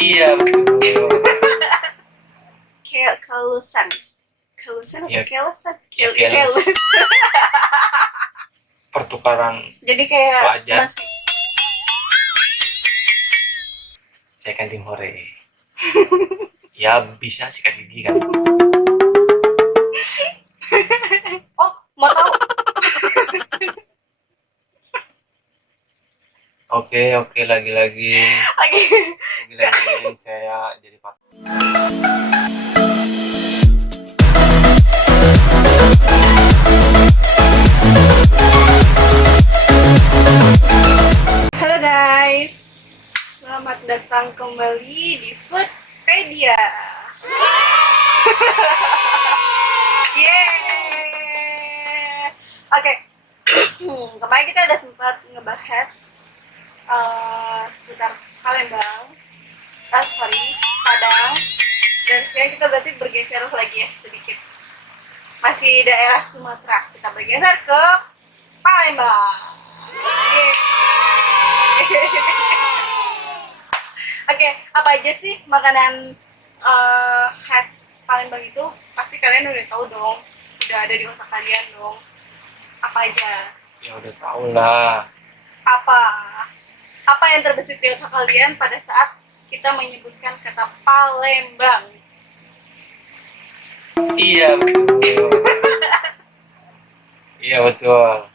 Iya betul. Kayak kelusan atau Iya, kelesan? iya, keles. Kelus. Pertukaran Jadi kayak pelajar. masih Saya kan tim hore. Ya bisa sikat gigi kan. oh mau tahu. Oke, lagi-lagi Oke. saya jadi pak. Halo guys, selamat datang kembali di Foodpedia. Yeay. Oke. Kemarin kita udah sempat ngebahas seputar Palembang, Padang, dan sekarang kita berarti bergeser lagi ya sedikit. Masih daerah Sumatera, kita bergeser ke Palembang. Oke, apa aja sih makanan khas Palembang itu? Pasti kalian udah tahu dong, udah ada di otak kalian dong. Apa aja? Ya udah tau lah. Apa? Apa yang terbesit di otak kalian pada saat kita menyebutkan kata Palembang? Iya betul. Iya betul.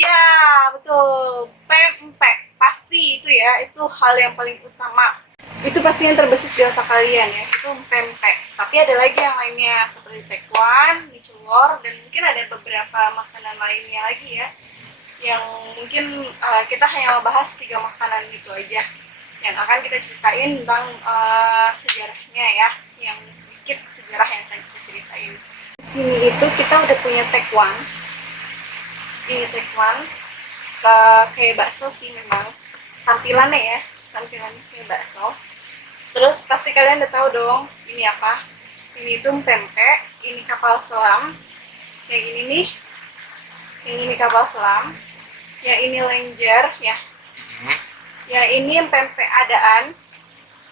Ya, betul. Pempek. Pasti itu ya, itu hal yang paling utama. Itu pasti yang terbesit di otak kalian ya, itu pempek. Tapi ada lagi yang lainnya seperti tekwan, mie celor, dan mungkin ada beberapa makanan lainnya lagi ya. Yang mungkin kita hanya membahas 3 makanan itu aja yang akan kita ceritain tentang sejarahnya ya, yang sedikit sejarah yang akan kita ceritain. Di sini itu kita udah punya tekwan. Ini tekwan kayak bakso sih memang tampilannya kayak bakso. Terus pasti kalian udah tahu dong ini apa. Ini tuh pempek, ini kapal selam. Yang ini nih, yang ini kapal selam. Yang ini lenjer ya. Yang ini pempek adaan.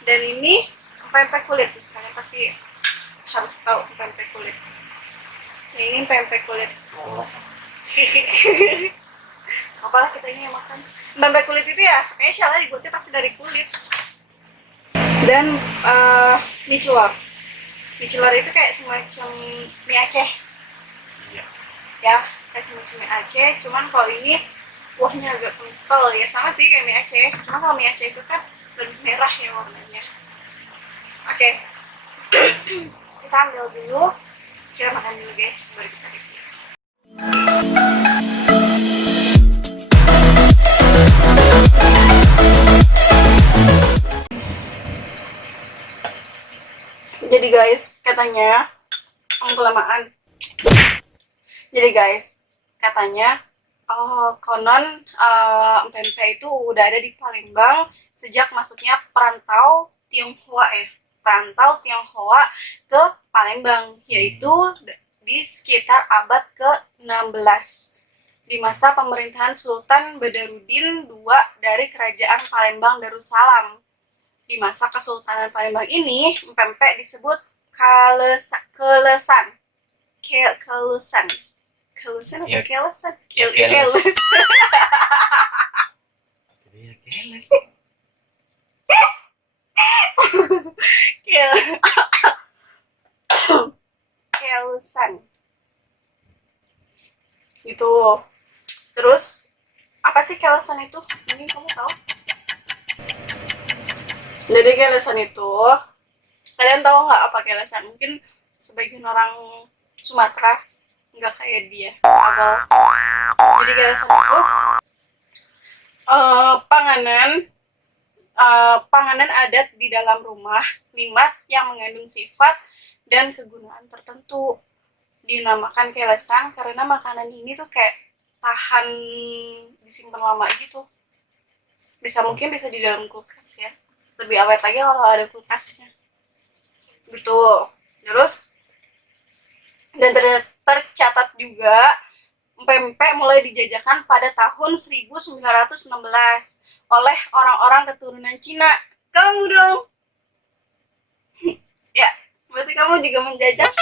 Dan ini pempek kulit. Kalian pasti harus tahu pempek kulit. Yang ini pempek kulit. Apalah kita ini yang makan. Pempek kulit itu ya spesial lah, dibuatnya pasti dari kulit. Dan mie celor. Mie celor itu kayak semacam mie Aceh. Iya. Ya, kayak semacam mie Aceh, cuman kalau ini kuahnya agak kental ya, sama sih kayak mie Aceh. Cuma kalau mie Aceh itu kan lebih merah ya warnanya. Oke. Kita ambil dulu. Kita makan dulu guys, baru kita review. Jadi guys, katanya kelamaan. Jadi guys, katanya konon pempek itu udah ada di Palembang sejak masuknya perantau Tionghoa ke Palembang, yaitu di sekitar abad ke-16 di masa pemerintahan Sultan Badarudin II dari Kerajaan Palembang Darussalam. Di masa Kesultanan Palembang ini, pempek disebut kelesan. Kelusan atau Ya, kelesan? ya keles. Jadi ya keles. Kelesan. Gitu. Terus, apa sih kelesan itu? Mungkin kamu tahu? Jadi kelesan itu, kalian tahu nggak apa kelesan? Mungkin sebagian orang Sumatera nggak kayak dia, abal. Jadi kelesan itu panganan adat di dalam rumah limas yang mengandung sifat dan kegunaan tertentu. Dinamakan kelesan karena makanan ini tuh kayak tahan disimpan lama gitu. Mungkin bisa di dalam kulkas ya. Lebih awet lagi kalau ada kulkasnya. Gitu. Terus dan tercatat juga pempek mulai dijajakan pada tahun 1916 oleh orang-orang keturunan Cina. Kamu dong. kamu juga menjajah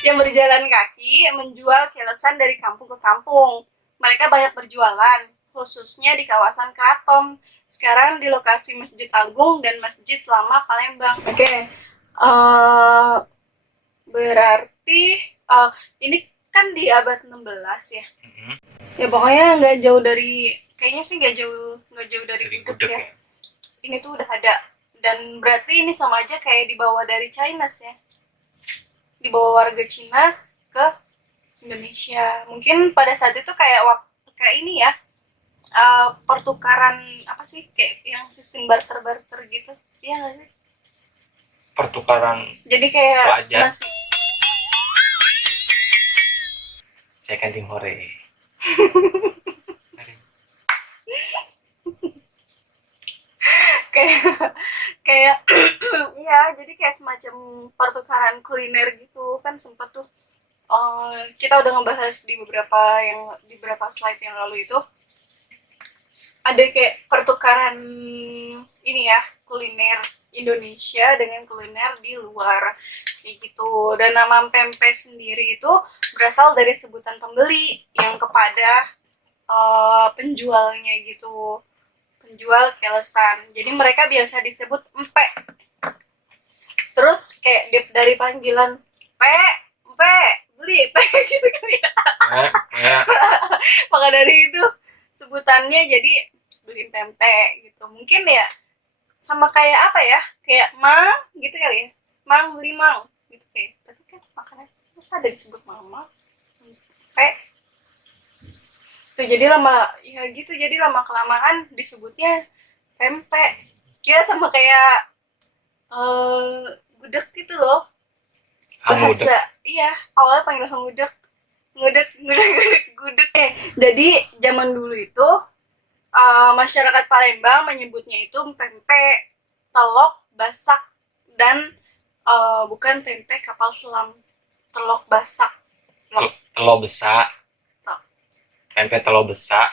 yang berjalan kaki menjual kilosan dari kampung ke kampung. Mereka banyak berjualan, khususnya di kawasan Keraton. Sekarang di lokasi Masjid Agung dan Masjid Lama Palembang. Oke. Berarti ini kan di abad 16 ya. Ya pokoknya nggak jauh dari, kayaknya sih nggak jauh dari gudeg ya. Ini tuh udah ada, dan berarti ini sama aja kayak dibawa dari China ya, dibawa warga Cina ke Indonesia. Mungkin pada saat itu kayak ini ya, pertukaran apa sih, kayak yang sistem barter gitu, iya nggak sih? Pertukaran. Jadi kayak pelajar. masih Second Tim Hore. kayak iya, jadi kayak semacam pertukaran kuliner gitu kan. Sempat tuh kita udah ngebahas di beberapa slide yang lalu itu, ada kayak pertukaran ini ya, kuliner Indonesia dengan kuliner di luar kayak gitu. Dan nama pempek sendiri itu berasal dari sebutan pembeli yang kepada penjualnya gitu, penjual kilosan. Jadi mereka biasa disebut empek. Terus kayak dari panggilan empek, beli gitu kan ya. Maka dari itu sebutannya jadi beli pempek gitu. Mungkin ya sama kayak apa ya, kayak mang gitu kali ya, mang beli mang gitu kayak. Tapi kan makanan masa ada disebut mama pempek tuh, jadi lama kelamaan disebutnya pempek ya, sama kayak gudeg gitu loh bahasa. Iya, awalnya panggil gudeg. Jadi zaman dulu itu masyarakat Palembang menyebutnya itu pempek telok basak, dan bukan pempek kapal selam. Telok basak, telok besak. Pempek telur besar.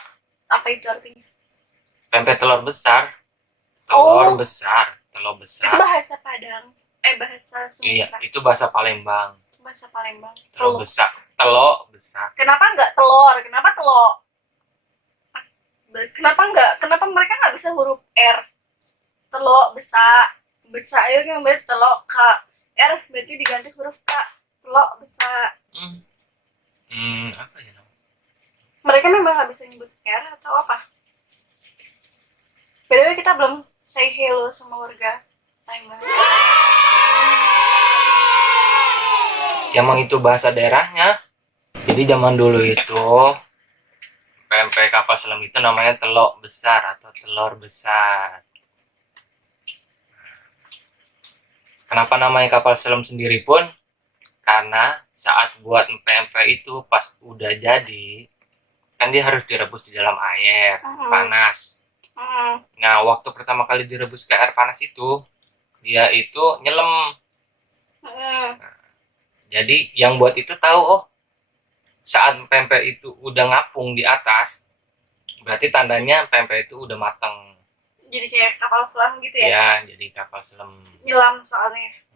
Apa itu artinya? Pempek telur besar. Telur besar. Itu bahasa Padang. Bahasa Sumatera. Iya, itu bahasa Palembang. Bahasa Palembang. Telur besar. Telur besar. Kenapa nggak telur? Kenapa telur? Kenapa mereka nggak bisa huruf R? Telur besar. Besar ayo yang berarti telur K. R berarti diganti huruf K. Telur besar. Apa ya? Mereka memang nggak bisa nyebut R atau apa? By the way, kita belum say hello sama warga Palembang. Emang itu bahasa daerahnya. Jadi zaman dulu itu pempek kapal selam itu namanya telok besar atau telur besar. Kenapa namanya kapal selam sendiri pun? Karena saat buat pempek itu pas udah jadi, kan dia harus direbus di dalam air panas. Nah, waktu pertama kali direbus ke air panas itu, dia itu nyelem. Jadi yang buat itu tahu, saat pempek itu udah ngapung di atas, berarti tandanya pempek itu udah mateng. Jadi kayak kapal selam gitu ya? Ya, jadi kapal selam. Nyelam soalnya.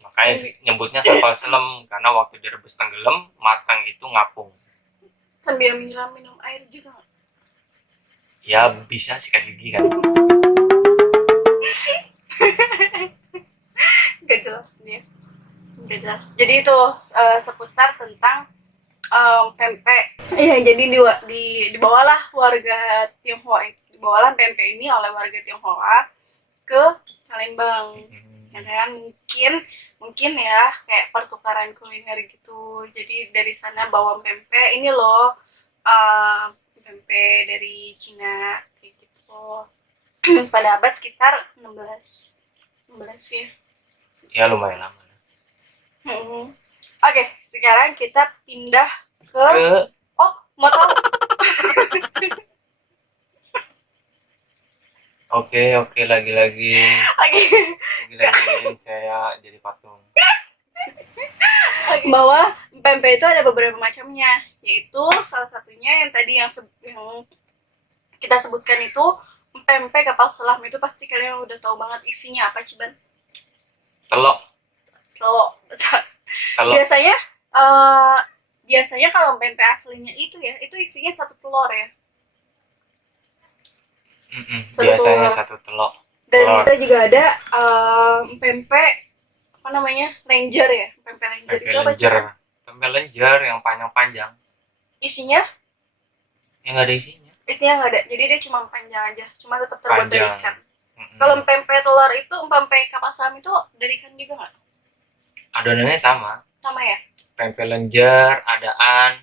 Makanya nyebutnya kapal selam, karena waktu direbus tenggelam, matang itu ngapung. Sambil menyelam minum air juga nggak? Ya bisa sikat gigi kan. Gak jelas dia. Gak jelas. Jadi itu seputar tentang pempek. Iya, jadi dibawalah warga Tionghoa, dibawalah pempek ini oleh warga Tionghoa ke Palembang. Ya kan, mungkin ya kayak pertukaran kuliner gitu. Jadi dari sana bawa pempek ini loh, pempek dari Cina kayak gitu. Pada abad sekitar 16 ya. Ya lumayan lama. Oke, sekarang kita pindah ke mau tahu? Oke, lagi-lagi saya jadi patung. Bahwa pempek itu ada beberapa macamnya, yaitu salah satunya yang tadi yang kita sebutkan itu Pempek kapal selam itu pasti kalian udah tahu banget isinya apa, Ciban? Telok. Telur. Telok. Biasanya biasanya kalau pempek aslinya itu ya, itu isinya satu telur ya. Biasanya telur. satu telok. Dan Telur. kita juga ada pempek apa namanya, lenjer ya. Pempek lenjer Pempek itu apa, lenjer. Ciban? Pempek lenjer yang panjang-panjang. Isinya? Yang nggak ada isinya. Isinya nggak ada, jadi dia cuma panjang aja, cuma tetap terbuat dari Panjang. ikan. Kalau pempek telur itu, pempek kapal selam itu dari ikan juga nggak? Adonannya sama. Sama ya? Pempek lenjer, adaan,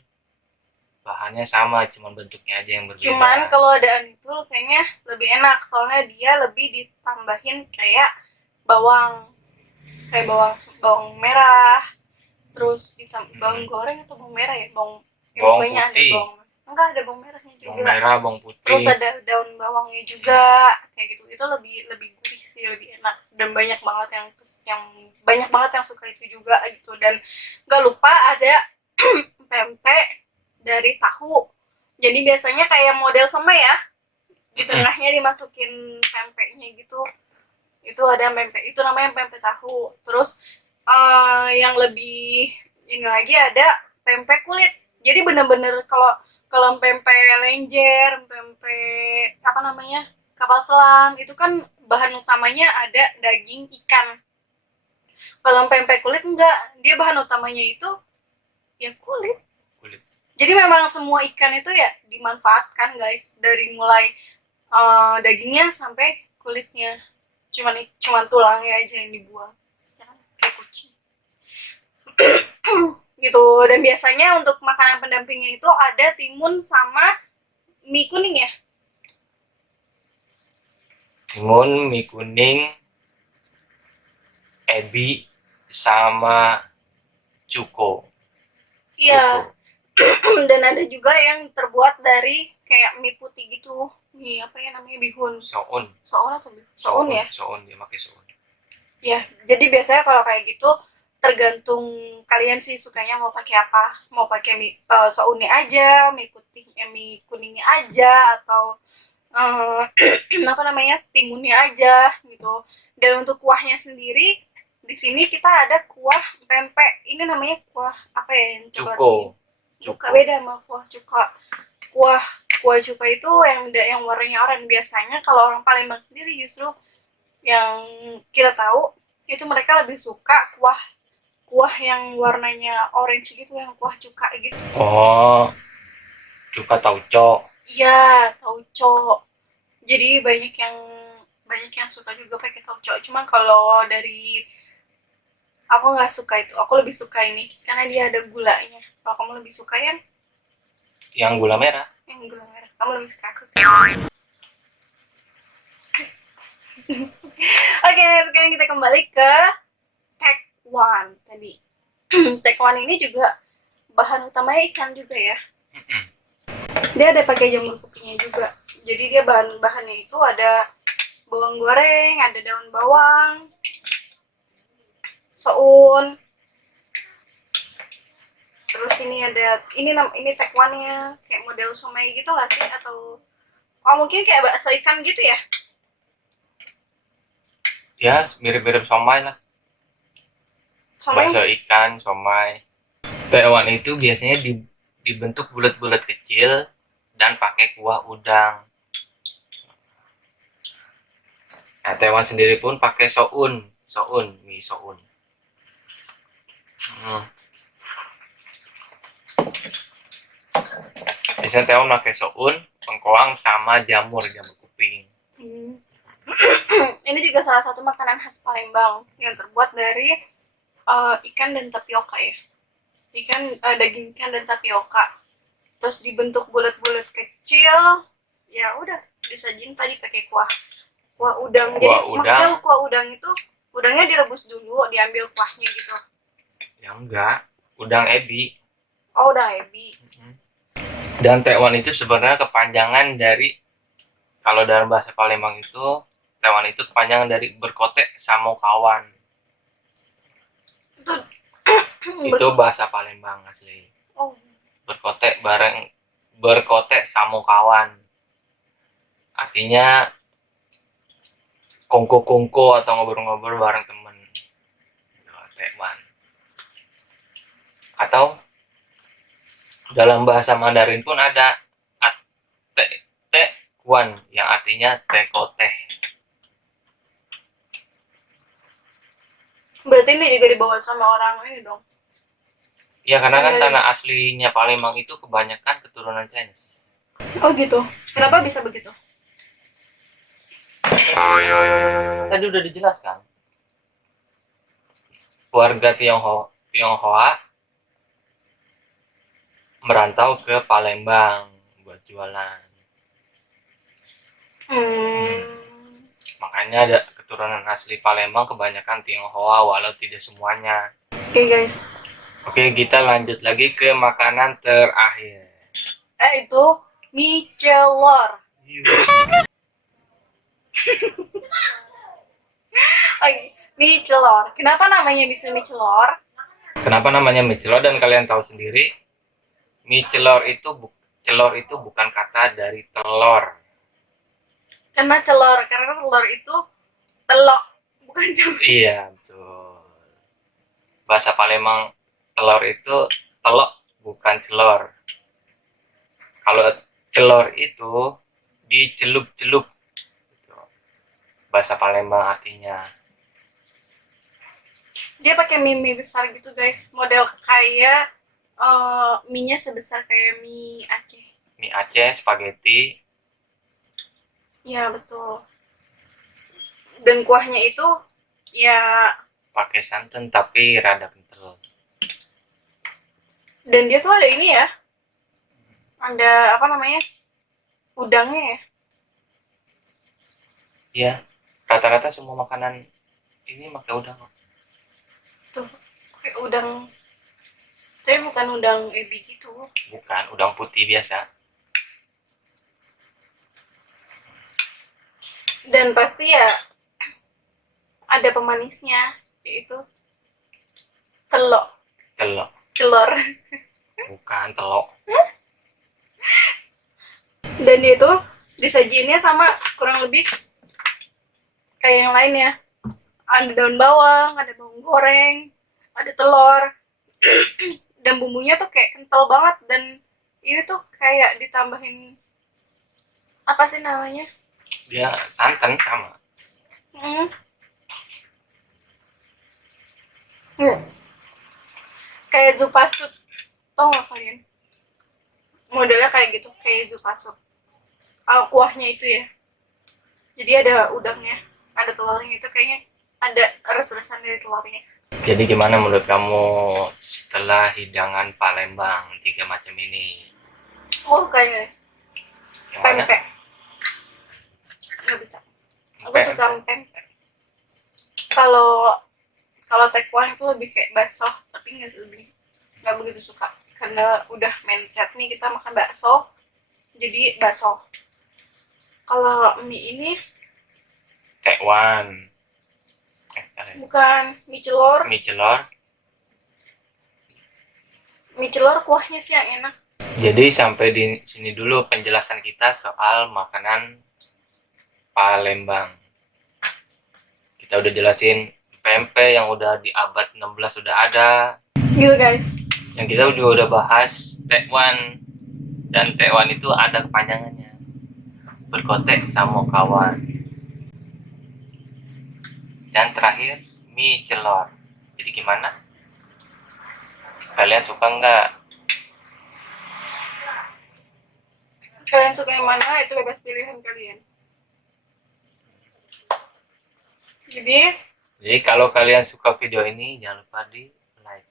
bahannya sama, cuman bentuknya aja yang berbeda. Cuman kalau adaan itu kayaknya lebih enak, soalnya dia lebih ditambahin kayak bawang merah, terus bawang goreng atau bawang merah ya, Bawang pokoknya ada putih. enggak, ada bawang merahnya juga, Bawang merah, bawang putih. terus ada daun bawangnya juga, kayak gitu. Itu lebih gurih sih, lebih enak, dan banyak banget yang suka itu juga gitu. Dan nggak lupa ada pempek dari tahu. Jadi biasanya kayak model somai ya, di tengahnya dimasukin pempeknya gitu. Itu ada pempek, itu namanya pempek tahu. Terus yang lebih ini lagi ada pempek kulit. Jadi bener-bener kalau pempek lenjer, pempek apa namanya, kapal selam, itu kan bahan utamanya ada daging ikan. Kalau pempek kulit enggak, dia bahan utamanya itu ya kulit. Jadi memang semua ikan itu ya dimanfaatkan guys, dari mulai dagingnya sampai kulitnya. Cuman tulangnya aja yang dibuang, kayak kucing. Gitu. Dan biasanya untuk makanan pendampingnya itu ada timun sama mie kuning ya. Timun, mie kuning, ebi, sama cuko. Iya. Dan ada juga yang terbuat dari kayak mie putih gitu, mie apa ya namanya, bihun. Soun Atau soun ya. Soun, dia pakai soun. Ya, jadi biasanya kalau kayak gitu tergantung kalian sih sukanya mau pakai apa, mau pakai mie sounnya aja, mie putihnya, mie kuningnya aja, atau apa namanya, timunnya aja gitu. Dan untuk kuahnya sendiri, di sini kita ada kuah pempek. Ini namanya kuah apa ya? Cuko. Cuka beda sama kuah cuka. Kuah cuka itu yang warnanya oranye. Biasanya kalau orang Palembang sendiri justru yang kita tahu itu mereka lebih suka kuah yang warnanya orange gitu, yang kuah cuka gitu. Oh, cuka tauco. Iya, tauco. Jadi banyak yang suka juga pakai tauco. Cuma kalau dari aku nggak suka itu, aku lebih suka ini karena dia ada gulanya. Kalau kamu lebih suka yang gula merah. Yang gula merah, kamu lebih suka aku. Oke, sekarang kita kembali ke tekwan tadi. Tekwan ini juga bahan utamanya ikan juga ya. Dia ada pakai jamur kupingnya juga. Jadi dia bahannya itu ada bawang goreng, ada daun bawang, soun. Terus ini tekwannya kayak model somai gitu nggak sih, atau mungkin kayak bakso ikan gitu ya? Ya, mirip-mirip somai lah. Somai. Bakso ikan, somai. Tekwan itu biasanya dibentuk bulat-bulat kecil dan pakai kuah udang. Nah, tekwan sendiri pun pakai soun, mie soun. Biasanya tekwan pakai soun, pengkoang, sama jamur kuping. Ini juga salah satu makanan khas Palembang yang terbuat dari ikan dan tapioka ya. Daging ikan dan tapioka. Terus dibentuk bulat-bulat kecil. Ya udah, disajin tadi pakai kuah udang. Jadi maksudnya kuah udang itu udangnya direbus dulu, diambil kuahnya gitu. Ya enggak, udang ebi. Oh, udang ebi. Dan tekwan itu sebenarnya kepanjangan dari, kalau dalam bahasa Palembang itu, tekwan itu kepanjangan dari berkotek sama kawan. Itu bahasa Palembang asli. Oh. Berkotek sama kawan. Artinya kongko-kongko atau ngobrol-ngobrol bareng temen. Tekwan. Atau dalam bahasa Mandarin pun ada tekwan yang artinya teko teh. Berarti ini juga dibawa sama orang ini dong. Ya karena kan Mandarin. tanah aslinya Palembang itu kebanyakan keturunan Chinese. Oh gitu. Kenapa bisa begitu? Tadi udah dijelaskan. Warga Tionghoa merantau ke Palembang buat jualan. Makanya ada keturunan asli Palembang kebanyakan Tionghoa walau tidak semuanya. Oke guys. Oke, kita lanjut lagi ke makanan terakhir. Itu mie celor. Mie celor. Kenapa namanya bisa mie celor? Kenapa namanya mie celor dan kalian tahu sendiri, mie celor itu bukan kata dari telur. Karena telur itu telok, bukan celor. Iya, betul. Bahasa Palembang telur itu telok, bukan celor. Kalau celor itu dicelup-celup. Bahasa Palembang artinya. Dia pakai mie besar gitu guys, model kayak mie-nya sebesar kayak mie Aceh. Mie Aceh, spaghetti. Ya betul. Dan kuahnya itu ya, Pakai santan tapi rada kental. dan dia tuh ada ini ya, ada apa namanya, udangnya ya. Iya, rata-rata semua makanan ini pakai udang. Tuh kayak udang, tapi bukan udang ebi gitu. Bukan, udang putih biasa. Dan pasti ya ada pemanisnya, yaitu telok. Telok. Celor. Bukan telok. Dan dia itu disajiinnya sama kurang lebih kayak yang lainnya. Ada daun bawang, ada bawang goreng, ada telur. Dan bumbunya tuh kayak kental banget, dan ini tuh kayak ditambahin apa sih namanya? Dia santan sama. Hmm. Hmm. Kayak zupasup, tau gak kalian? Modelnya kayak gitu, kayak zupasup. Kuahnya itu ya. Jadi ada udangnya, ada telurnya, itu kayaknya ada res-resan dari telurnya. Jadi gimana menurut kamu setelah hidangan Palembang 3 macam ini? Oh kayak Yang mana? pempek. Nggak bisa. Aku Pempek. suka pempek. Kalau tekwan itu lebih kayak bakso, tapi nggak begitu suka karena udah mindset nih kita makan bakso, jadi bakso. Kalau mie ini Tekwan. bukan mie celor. Mie celor. Mie celor kuahnya sih yang enak. Jadi sampai di sini dulu penjelasan kita soal makanan Palembang. Kita udah jelasin pempek yang udah di abad 16 sudah ada. Gitu guys. Yang kita juga udah bahas tekwan. Dan tekwan itu ada kepanjangannya. Berkotek sama kawan. Dan terakhir mie celor. Jadi gimana? Kalian suka nggak? Kalian suka yang mana, itu bebas pilihan kalian. Jadi kalau kalian suka video ini jangan lupa di like.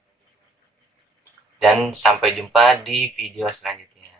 Dan sampai jumpa di video selanjutnya.